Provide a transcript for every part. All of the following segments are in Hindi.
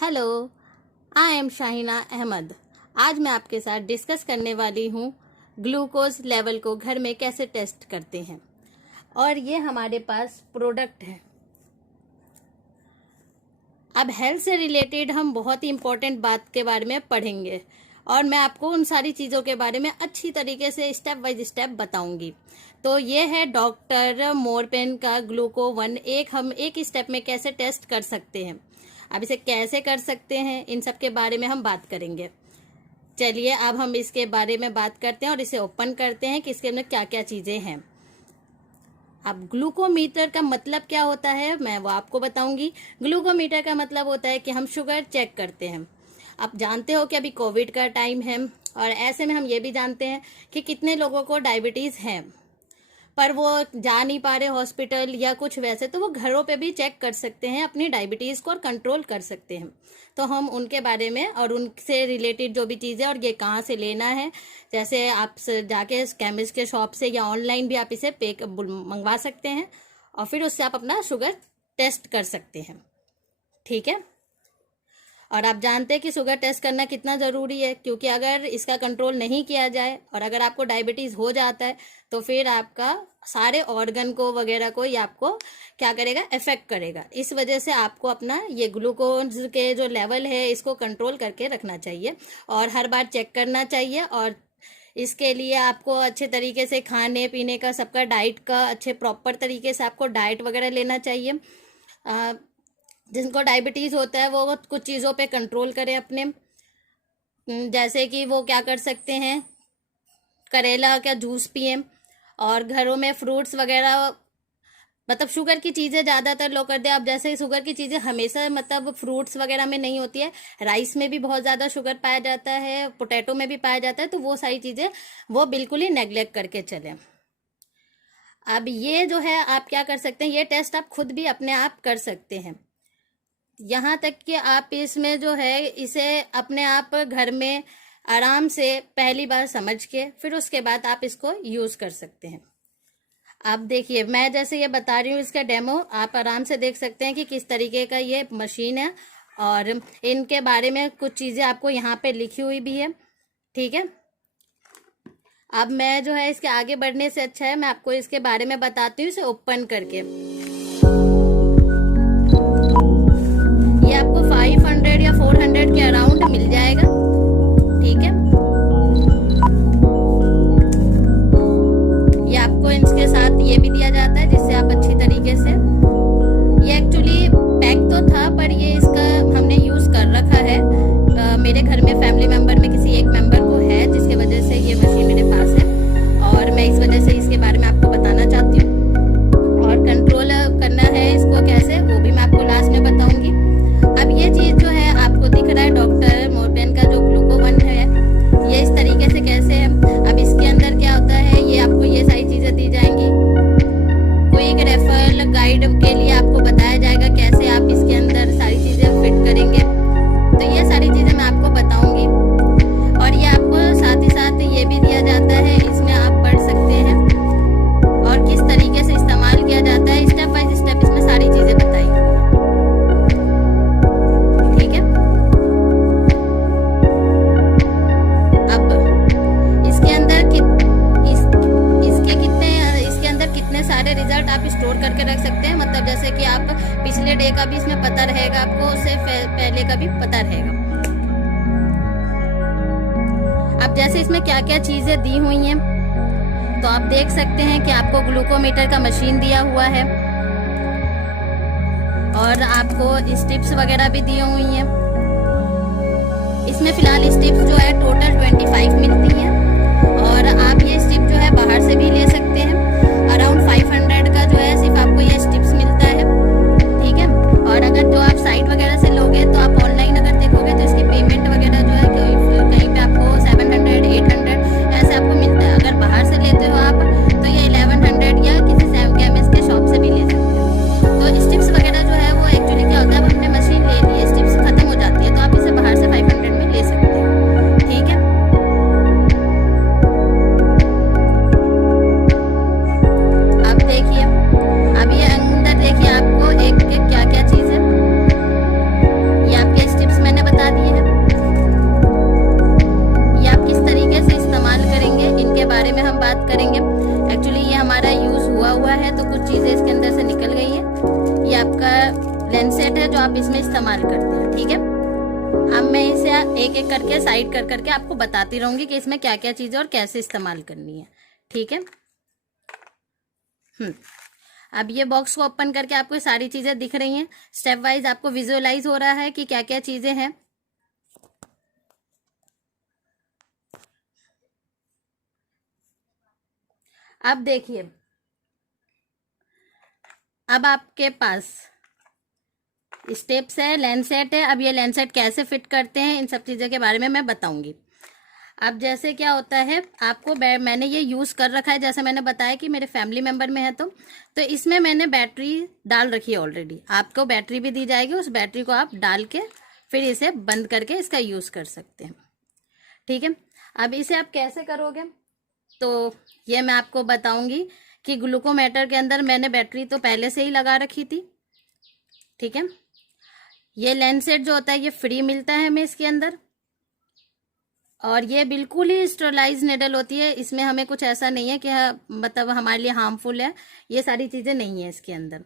Hello, I am Shahina Ahmed. आज मैं आपके साथ डिस्कस करने वाली हूँ ग्लूकोज लेवल को घर में कैसे टेस्ट करते हैं। और ये हमारे पास प्रोडक्ट है। अब हेल्थ से रिलेटेड हम बहुत ही इम्पोर्टेंट बात के बारे में पढ़ेंगे और मैं आपको उन सारी चीज़ों के बारे में अच्छी तरीके से स्टेप बाय स्टेप बताऊंगी। तो ये है डॉक्टर मोरपेन का ग्लूको-1। हम एक स्टेप में कैसे टेस्ट कर सकते हैं, अब इसे कैसे कर सकते हैं, इन सब के बारे में हम बात करेंगे। चलिए अब हम इसके बारे में बात करते हैं और इसे ओपन करते हैं कि इसके अंदर क्या क्या चीज़ें हैं। अब ग्लूकोमीटर का मतलब क्या होता है मैं वो आपको बताऊंगी। ग्लूकोमीटर का मतलब होता है कि हम शुगर चेक करते हैं। आप जानते हो कि अभी कोविड का टाइम है और ऐसे में हम ये भी जानते हैं कि कितने लोगों को डायबिटीज़ है पर वो जा नहीं पा रहे हॉस्पिटल या कुछ वैसे, तो वो घरों पे भी चेक कर सकते हैं अपनी डायबिटीज़ को और कंट्रोल कर सकते हैं। तो हम उनके बारे में और उनसे रिलेटेड जो भी चीज़ें और ये कहाँ से लेना है, जैसे आप जाके केमिस्ट के शॉप से या ऑनलाइन भी आप इसे मंगवा सकते हैं और फिर उससे आप अपना शुगर टेस्ट कर सकते हैं। ठीक है। और आप जानते हैं कि शुगर टेस्ट करना कितना ज़रूरी है, क्योंकि अगर इसका कंट्रोल नहीं किया जाए और अगर आपको डायबिटीज़ हो जाता है तो फिर आपका सारे ऑर्गन को वगैरह को ये आपको क्या करेगा, इफेक्ट करेगा। इस वजह से आपको अपना ये ग्लूकोज के जो लेवल है इसको कंट्रोल करके रखना चाहिए और हर बार चेक करना चाहिए। और इसके लिए आपको अच्छे तरीके से खाने पीने का, सबका डाइट का अच्छे प्रॉपर तरीके से आपको डाइट वगैरह लेना चाहिए। जिनको डायबिटीज़ होता है वो कुछ चीज़ों पे कंट्रोल करें अपने, जैसे कि वो क्या कर सकते हैं, करेला का जूस पिए और घरों में फ्रूट्स वगैरह, मतलब शुगर की चीज़ें ज़्यादातर लोग करते हैं। अब जैसे शुगर की चीज़ें हमेशा मतलब फ्रूट्स वगैरह में नहीं होती है, राइस में भी बहुत ज़्यादा शुगर पाया जाता है, पोटैटो में भी पाया जाता है, तो वो सारी चीज़ें वो बिल्कुल ही नेग्लेक्ट करके चलें। अब ये जो है आप क्या कर सकते हैं, ये टेस्ट आप खुद भी अपने आप कर सकते हैं। यहाँ तक कि आप इसमें जो है इसे अपने आप घर में आराम से पहली बार समझ के फिर उसके बाद आप इसको यूज़ कर सकते हैं। आप देखिए, मैं जैसे ये बता रही हूँ इसका डेमो आप आराम से देख सकते हैं कि किस तरीके का ये मशीन है और इनके बारे में कुछ चीज़ें आपको यहाँ पे लिखी हुई भी है। ठीक है। अब मैं जो है इसके आगे बढ़ने से अच्छा है मैं आपको इसके बारे में बताती हूँ इसे ओपन करके। 500 या 400 के अराउंड मिल जाएगा। ठीक है। ये आपको इसके साथ ये भी दिया जाता है जिससे आप अच्छी तरीके से, ये एक्चुअली पैक तो था पर ये इसका हमने यूज़ कर रखा है। मेरे घर में फैमिली मेंबर में किसी एक मेंबर को है जिसके वजह से ये मशीन मेरे पास है और मैं इस वजह से इसके बारे में आपको बताना चाहती हूँ। और कंट्रोल करना है इसको कैसे वो भी मैं आपको लास्ट में बताऊँगी। अब ये चीज़ जो है आपको दिख रहा है डॉक्टर मोरपेन का जो ग्लूको-1 है, ये इस तरीके से कैसे है। अब इसके अंदर क्या होता है, ये आपको ये सारी चीज़ें दी जाएंगी। क्विक रेफरल गाइड के लिए आपको बताया जाएगा कैसे आप इसके अंदर सारी चीज़ें फिट करेंगे। तो ये सारी चीज़ें मैं आपको बताऊंगी और ये आपको साथ ही साथ ये भी दिया जाता है, इसमें आप पढ़ सकते हैं और किस तरीके से इस्तेमाल किया जाता है, स्टेप बाय स्टेप इसमें सारी चीज़ें बताई। रिजल्ट आप स्टोर करके रख सकते हैं, मतलब जैसे कि आप पिछले डे का भी इसमें पता रहेगा, आपको उससे पहले का भी पता रहेगा। अब जैसे इसमें क्या क्या चीजें दी हुई हैं तो आप देख सकते हैं कि आपको ग्लूकोमीटर का मशीन दिया हुआ है और आपको स्टिप्स वगैरह भी दी हुई हैं। इसमें फिलहाल स्टिप्स जो है टोटल 25 मिलती हैं और आप ये स्टिप जो है बाहर से भी ले सकते हैं। अराउंड 500 का जो है सिर्फ आपको ये स्टिप्स मिलता है। ठीक है। और अगर जो आप साइट वगैरह से लोगे तो आप ऑनलाइन अगर देखोगे तो इसकी पेमेंट वगैरह जो है कहीं पे आपको 700 800 ऐसे आपको मिलता है। अगर बाहर से लेते हो आप तो ये 1100 या किसी केमिस्ट के शॉप से भी ले सकते हो। तो स्टिप्स वगैरह जो है वो एक्चुअली क्या होता है, अब हमने मशीन ले ली है, स्टिप्स खत्म हो जाती है तो आप इसे बाहर से 500 में ले सकते हो। ठीक है। अब ये अंदर देखिए आपको एक क्या क्या चीज़ है। आप इसमें इस्तेमाल करते हैं। ठीक है, अब मैं इसे एक एक करके साइड कर करके आपको बताती रहूंगी कि इसमें क्या क्या चीजें और कैसे इस्तेमाल करनी है। ठीक है। अब ये बॉक्स को ओपन करके आपको सारी चीजें दिख रही हैं, स्टेप वाइज आपको विजुअलाइज हो रहा है कि क्या क्या चीजें हैं। अब देखिए, अब आपके पास स्टेप्स है, लेंसेट है। अब ये लेंसेट कैसे फिट करते हैं, इन सब चीज़ों के बारे में मैं बताऊंगी। अब जैसे क्या होता है, आपको मैंने ये यूज़ कर रखा है, जैसे मैंने बताया कि मेरे फैमिली मेंबर में है, तो इसमें मैंने बैटरी डाल रखी है ऑलरेडी। आपको बैटरी भी दी जाएगी, उस बैटरी को आप डाल के फिर इसे बंद करके इसका यूज़ कर सकते हैं। ठीक है, अब इसे आप कैसे करोगे, तो ये मैं आपको बताऊंगी कि ग्लूकोमीटर के अंदर मैंने बैटरी तो पहले से ही लगा रखी थी। ठीक है, ये लेंसेट जो होता है ये फ्री मिलता है हमें इसके अंदर, और ये बिल्कुल ही स्टेरलाइज नेडल होती है। इसमें हमें कुछ ऐसा नहीं है कि मतलब हमारे लिए हार्मफुल है, ये सारी चीजें नहीं है इसके अंदर।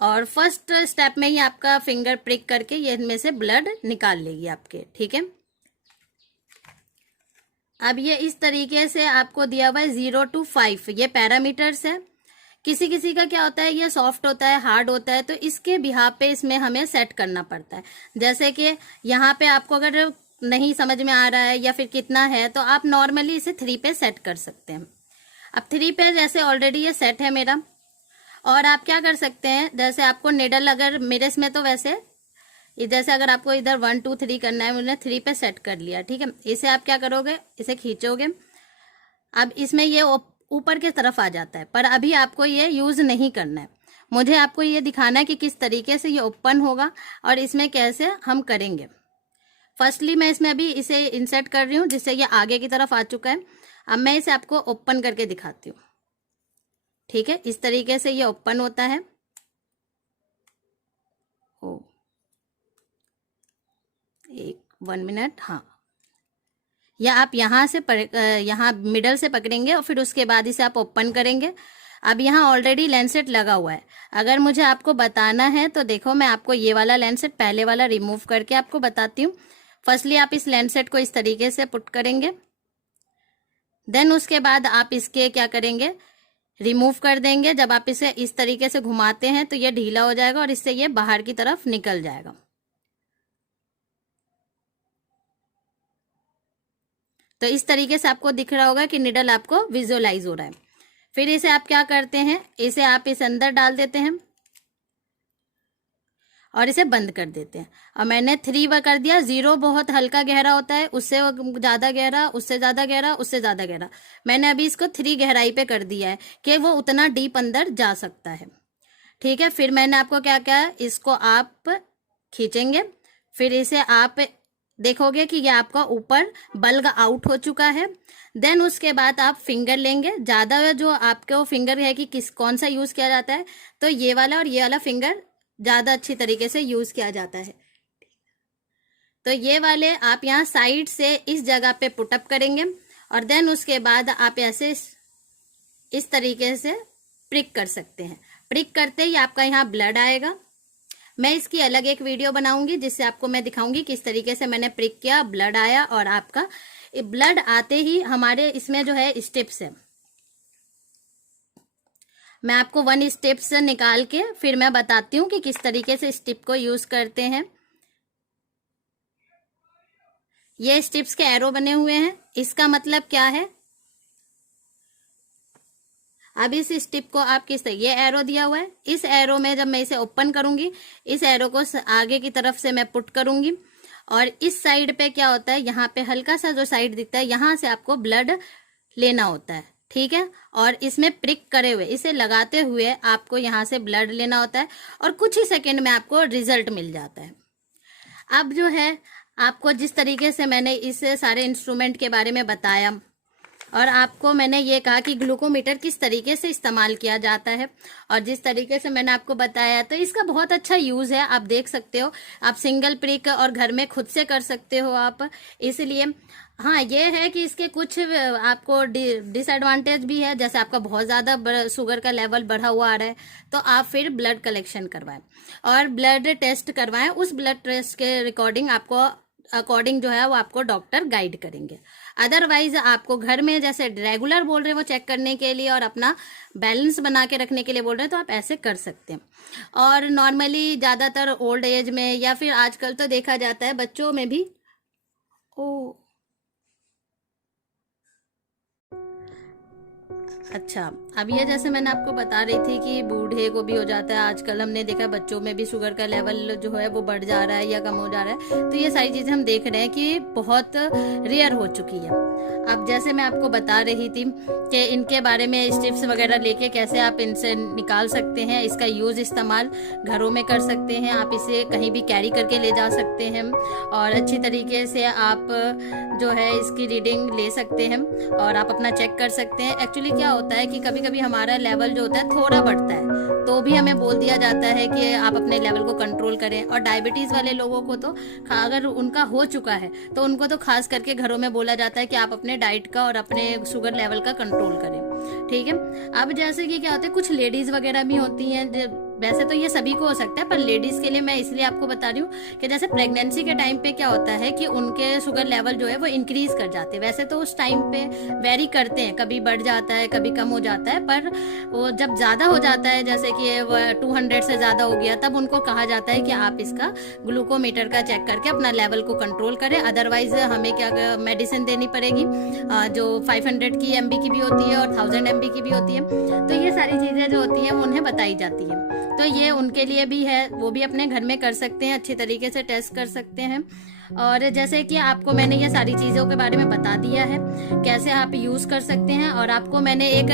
और फर्स्ट स्टेप में ही आपका फिंगर प्रिक करके ये इनमें से ब्लड निकाल लेगी आपके। ठीक है, अब ये इस तरीके से आपको दिया हुआ है 0 to 5, ये पैरामीटर्स है। किसी किसी का क्या होता है, ये सॉफ्ट होता है, हार्ड होता है, तो इसके बिहाफ पे इसमें हमें सेट करना पड़ता है। जैसे कि यहाँ पे आपको अगर नहीं समझ में आ रहा है या फिर कितना है, तो आप नॉर्मली इसे 3 पे सेट कर सकते हैं। अब 3 पे जैसे ऑलरेडी ये सेट है मेरा, और आप क्या कर सकते हैं, जैसे आपको निडल अगर मेरे इसमें तो वैसे जैसे अगर आपको इधर 1 2 3 करना है, मैंने 3 पे सेट कर लिया। ठीक है, इसे आप क्या करोगे, इसे खींचोगे। अब इसमें ये ऊपर की तरफ आ जाता है, पर अभी आपको ये यूज नहीं करना है। मुझे आपको ये दिखाना है कि किस तरीके से ये ओपन होगा और इसमें कैसे हम करेंगे। फर्स्टली मैं इसमें अभी इसे इंसर्ट कर रही हूँ, जिससे ये आगे की तरफ आ चुका है। अब मैं इसे आपको ओपन करके दिखाती हूँ। ठीक है, इस तरीके से ये ओपन होता है। ओ 1 मिनट, हाँ, या आप यहाँ से यहाँ मिडल से पकड़ेंगे और फिर उसके बाद इसे आप ओपन करेंगे। अब यहाँ ऑलरेडी लेंसेट लगा हुआ है। अगर मुझे आपको बताना है तो देखो, मैं आपको ये वाला लेंसेट पहले वाला रिमूव करके आपको बताती हूँ। फर्स्टली आप इस लेंसेट को इस तरीके से पुट करेंगे, देन उसके बाद आप इसके क्या करेंगे, रिमूव कर देंगे। जब आप इसे इस तरीके से घुमाते हैं तो ये ढीला हो जाएगा और इससे ये बाहर की तरफ निकल जाएगा। तो इस तरीके से आपको दिख रहा होगा कि निडल आपको विजुअलाइज हो रहा है। फिर इसे आप क्या करते हैं, इसे आप इस अंदर डाल देते हैं और इसे बंद कर देते हैं। और मैंने 3 कर दिया। 0 बहुत हल्का गहरा होता है, उससे ज़्यादा गहरा, उससे ज़्यादा गहरा, उससे ज़्यादा गहरा। मैंने अभी इसको 3 गहराई पे कर दिया है कि वो उतना डीप अंदर जा सकता है। ठीक है, फिर मैंने आपको क्या कहा, इसको आप खींचेंगे, फिर इसे आप देखोगे कि ये आपका ऊपर बल्ग आउट हो चुका है। देन उसके बाद आप फिंगर लेंगे। ज़्यादा जो आपको फिंगर है कि कौन सा यूज़ किया जाता है, तो ये वाला और ये वाला फिंगर ज़्यादा अच्छी तरीके से यूज़ किया जाता है। तो ये वाले आप यहाँ साइड से इस जगह पे पुटअप करेंगे और देन उसके बाद आप ऐसे इस तरीके से प्रिक कर सकते हैं। प्रिक करते ही आपका यहाँ ब्लड आएगा। मैं इसकी अलग एक वीडियो बनाऊंगी जिससे आपको मैं दिखाऊंगी किस तरीके से मैंने प्रिक किया, ब्लड आया। और आपका ब्लड आते ही हमारे इसमें जो है स्टेप्स है, मैं आपको 1 स्टेप्स निकाल के फिर मैं बताती हूँ कि किस तरीके से स्टेप को यूज करते हैं। ये स्टेप्स के एरो बने हुए हैं, इसका मतलब क्या है, अब इस स्टिप को आप किस तरह, ये एरो दिया हुआ है, इस एरो में जब मैं इसे ओपन करूंगी, इस एरो को आगे की तरफ से मैं पुट करूंगी और इस साइड पे क्या होता है, यहाँ पे हल्का सा जो साइड दिखता है, यहाँ से आपको ब्लड लेना होता है। ठीक है, और इसमें प्रिक करे हुए इसे लगाते हुए आपको यहाँ से ब्लड लेना होता है और कुछ ही सेकेंड में आपको रिजल्ट मिल जाता है। अब जो है आपको जिस तरीके से मैंने इस सारे इंस्ट्रूमेंट के बारे में बताया और आपको मैंने ये कहा कि ग्लूकोमीटर किस तरीके से इस्तेमाल किया जाता है और जिस तरीके से मैंने आपको बताया, तो इसका बहुत अच्छा यूज़ है। आप देख सकते हो, आप सिंगल प्रिक और घर में खुद से कर सकते हो आप। इसलिए हाँ, ये है कि इसके कुछ आपको डिसएडवांटेज भी है, जैसे आपका बहुत ज़्यादा शुगर का लेवल बढ़ा हुआ आ रहा है, तो आप फिर ब्लड कलेक्शन करवाएं और ब्लड टेस्ट करवाएं। उस ब्लड टेस्ट के रिकॉर्डिंग आपको अकॉर्डिंग जो है वो आपको डॉक्टर गाइड करेंगे। अदरवाइज आपको घर में जैसे रेगुलर बोल रहे हैं वो चेक करने के लिए और अपना बैलेंस बना के रखने के लिए बोल रहे हैं, तो आप ऐसे कर सकते हैं। और नॉर्मली ज़्यादातर ओल्ड एज में या फिर आजकल तो देखा जाता है बच्चों में भी। ओ, अच्छा, अब ये जैसे मैंने आपको बता रही थी कि बूढ़े को भी हो जाता है, आजकल हमने देखा बच्चों में भी शुगर का लेवल जो है वो बढ़ जा रहा है या कम हो जा रहा है, तो ये सारी चीज़ें हम देख रहे हैं कि बहुत रेयर हो चुकी है। अब जैसे मैं आपको बता रही थी कि इनके बारे में स्टिप्स वगैरह लेके कैसे आप इनसे निकाल सकते हैं, इसका यूज़ इस्तेमाल घरों में कर सकते हैं, आप इसे कहीं भी कैरी करके ले जा सकते हैं और अच्छी तरीके से आप जो है इसकी रीडिंग ले सकते हैं और आप अपना चेक कर सकते हैं। एक्चुअली क्या होता है कि कभी कभी हमारा लेवल जो होता है थोड़ा बढ़ता है, तो भी हमें बोल दिया जाता है कि आप अपने लेवल को कंट्रोल करें। और डायबिटीज़ वाले लोगों को तो अगर उनका हो चुका है तो उनको तो खास करके घरों में बोला जाता है कि आप अपने डाइट का और अपने शुगर लेवल का कंट्रोल करें, ठीक है। अब जैसे कि क्या होता है, कुछ लेडीज़ वगैरह भी होती हैं, वैसे तो ये सभी को हो सकता है पर लेडीज़ के लिए मैं इसलिए आपको बता रही हूँ कि जैसे प्रेगनेंसी के टाइम पे क्या होता है कि उनके शुगर लेवल जो है वो इंक्रीज कर जाते हैं। वैसे तो उस टाइम पे वेरी करते हैं, कभी बढ़ जाता है कभी कम हो जाता है, पर वो जब ज़्यादा हो जाता है जैसे कि 200 से ज़्यादा हो गया, तब उनको कहा जाता है कि आप इसका ग्लूकोमीटर का चेक करके अपना लेवल को कंट्रोल करें। अदरवाइज हमें क्या मेडिसिन देनी पड़ेगी जो 500 की MB की भी होती है और 1000 MB की भी होती है। तो ये सारी चीज़ें जो होती हैं वो उन्हें बताई जाती है, तो ये उनके लिए भी है, वो भी अपने घर में कर सकते हैं, अच्छी तरीके से टेस्ट कर सकते हैं। और जैसे कि आपको मैंने ये सारी चीज़ों के बारे में बता दिया है कैसे आप यूज़ कर सकते हैं, और आपको मैंने एक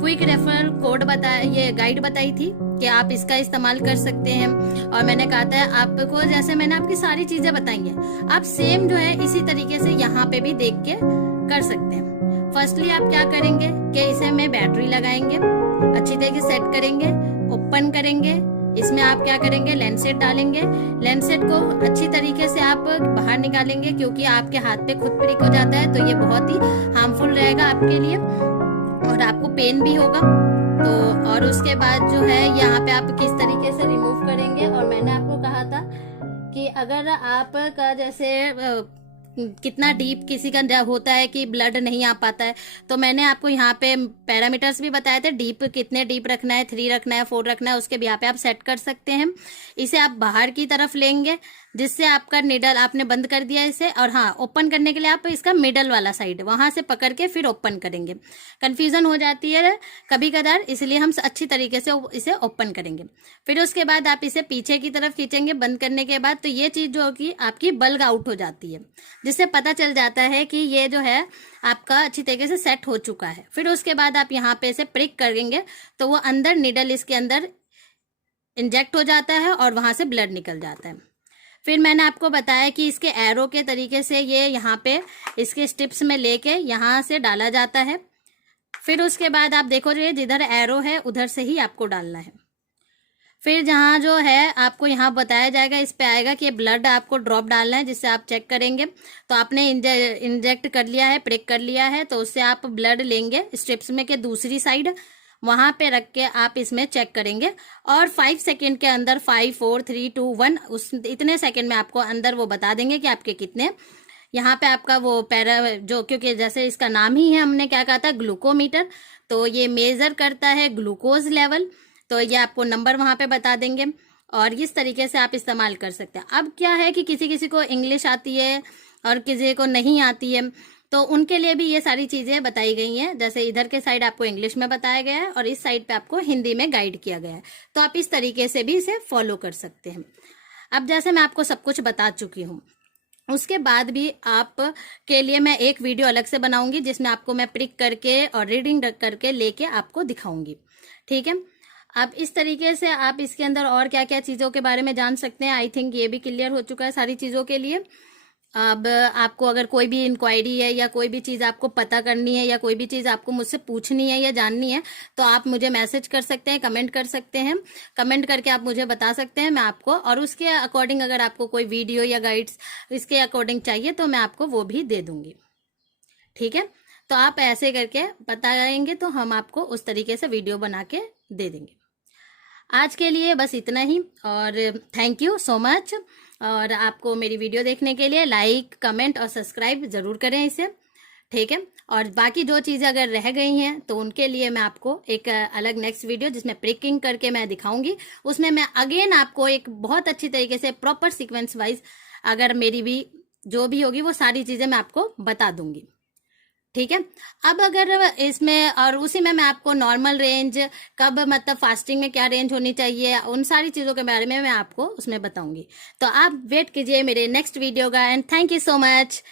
क्विक रेफरल कोड बताया, ये गाइड बताई थी कि आप इसका इस्तेमाल कर सकते हैं। और मैंने कहा था आपको, जैसे मैंने आपकी सारी चीज़ें बताई हैं, आप सेम जो है इसी तरीके से यहाँ पे भी देख के कर सकते हैं। फर्स्टली आप क्या करेंगे कि इसे में बैटरी लगाएंगे, अच्छी तरीके से सेट करेंगे, ओपन करेंगे, इसमें आप क्या करेंगे लेंसेट डालेंगे, लेंसेट को अच्छी तरीके से आप बाहर निकालेंगे क्योंकि आपके हाथ पे खुद प्रिक हो जाता है, तो ये बहुत ही हार्मफुल रहेगा आपके लिए और आपको पेन भी होगा। तो और उसके बाद जो है यहाँ पे आप किस तरीके से रिमूव करेंगे, और मैंने आपको कहा था कि अगर आपका जैसे कितना डीप किसी का होता है कि ब्लड नहीं आ पाता है, तो मैंने आपको यहाँ पे पैरामीटर्स भी बताए थे, डीप कितने डीप रखना है, 3 रखना है, 4 रखना है, उसके भी यहाँ पे आप सेट कर सकते हैं। इसे आप बाहर की तरफ लेंगे जिससे आपका निडल आपने बंद कर दिया इसे, और हाँ ओपन करने के लिए आप इसका मिडल वाला साइड वहां से पकड़ के फिर ओपन करेंगे। कंफ्यूजन हो जाती है कभी कदार, इसलिए हम अच्छी तरीके से इसे ओपन करेंगे। फिर उसके बाद आप इसे पीछे की तरफ खींचेंगे बंद करने के बाद, तो ये चीज जो होगी आपकी बल्ग आउट हो जाती है, जिससे पता चल जाता है कि ये जो है आपका अच्छी तरीके से सेट हो चुका है। फिर उसके बाद आप यहाँ पे इसे प्रिक करेंगे तो वो अंदर निडल इसके अंदर इंजेक्ट हो जाता है और वहां से ब्लड निकल जाता है। फिर मैंने आपको बताया कि इसके एरो के तरीके से ये यहाँ पे इसके स्टिप्स में लेके यहाँ से डाला जाता है। फिर उसके बाद आप देखो जो जिधर एरो है उधर से ही आपको डालना है। फिर जहाँ जो है आपको यहाँ बताया जाएगा, इस पे आएगा कि ब्लड आपको ड्रॉप डालना है, जिससे आप चेक करेंगे। तो आपने इंजेक्ट कर लिया है, प्रिक कर लिया है, तो उससे आप ब्लड लेंगे स्ट्रिप्स में के दूसरी साइड, वहां पे रख के आप इसमें चेक करेंगे और 5 सेकेंड के अंदर 5 4 3 2 1 उस इतने सेकेंड में आपको अंदर वो बता देंगे कि आपके कितने। यहाँ पे आपका वो पैरा जो, क्योंकि जैसे इसका नाम ही है, हमने क्या कहा था ग्लूकोमीटर, तो ये मेजर करता है ग्लूकोज लेवल, तो ये आपको नंबर वहां पे बता देंगे और इस तरीके से आप इस्तेमाल कर सकते हैं। अब क्या है कि किसी किसी को इंग्लिश आती है और किसी को नहीं आती है, तो उनके लिए भी ये सारी चीज़ें बताई गई हैं। जैसे इधर के साइड आपको इंग्लिश में बताया गया है और इस साइड पे आपको हिंदी में गाइड किया गया है, तो आप इस तरीके से भी इसे फॉलो कर सकते हैं। अब जैसे मैं आपको सब कुछ बता चुकी हूँ, उसके बाद भी आप के लिए मैं एक वीडियो अलग से बनाऊंगी जिसमें आपको मैं प्रिक करके और रीडिंग करके लेके आपको दिखाऊंगी, ठीक है। अब इस तरीके से आप इसके अंदर और क्या क्या चीज़ों के बारे में जान सकते हैं। आई थिंक ये भी क्लियर हो चुका है सारी चीज़ों के लिए। अब आपको अगर कोई भी इंक्वायरी है या कोई भी चीज़ आपको पता करनी है या कोई भी चीज़ आपको मुझसे पूछनी है या जाननी है, तो आप मुझे मैसेज कर सकते हैं, कमेंट कर सकते हैं। कमेंट करके आप मुझे बता सकते हैं, मैं आपको, और उसके अकॉर्डिंग अगर आपको कोई वीडियो या गाइड्स इसके अकॉर्डिंग चाहिए तो मैं आपको वो भी दे दूंगी। ठीक है, तो आप ऐसे करके बताएंगे तो हम आपको उस तरीके से वीडियो बना के दे देंगे। आज के लिए बस इतना ही, और थैंक यू सो मच। और आपको मेरी वीडियो देखने के लिए लाइक, कमेंट और सब्सक्राइब जरूर करें इसे। ठीक है, और बाकी जो चीज़ें अगर रह गई हैं तो उनके लिए मैं आपको एक अलग नेक्स्ट वीडियो जिसमें प्रिकिंग करके मैं दिखाऊंगी, उसमें मैं अगेन आपको एक बहुत अच्छी तरीके से प्रॉपर सीक्वेंस वाइज अगर मेरी भी जो भी होगी वो सारी चीज़ें मैं आपको बता दूंगी। ठीक है, अब अगर इसमें और उसी में मैं आपको नॉर्मल रेंज कब, मतलब फास्टिंग में क्या रेंज होनी चाहिए, उन सारी चीज़ों के बारे में मैं आपको उसमें बताऊंगी। तो आप वेट कीजिए मेरे नेक्स्ट वीडियो का, and thank you so much.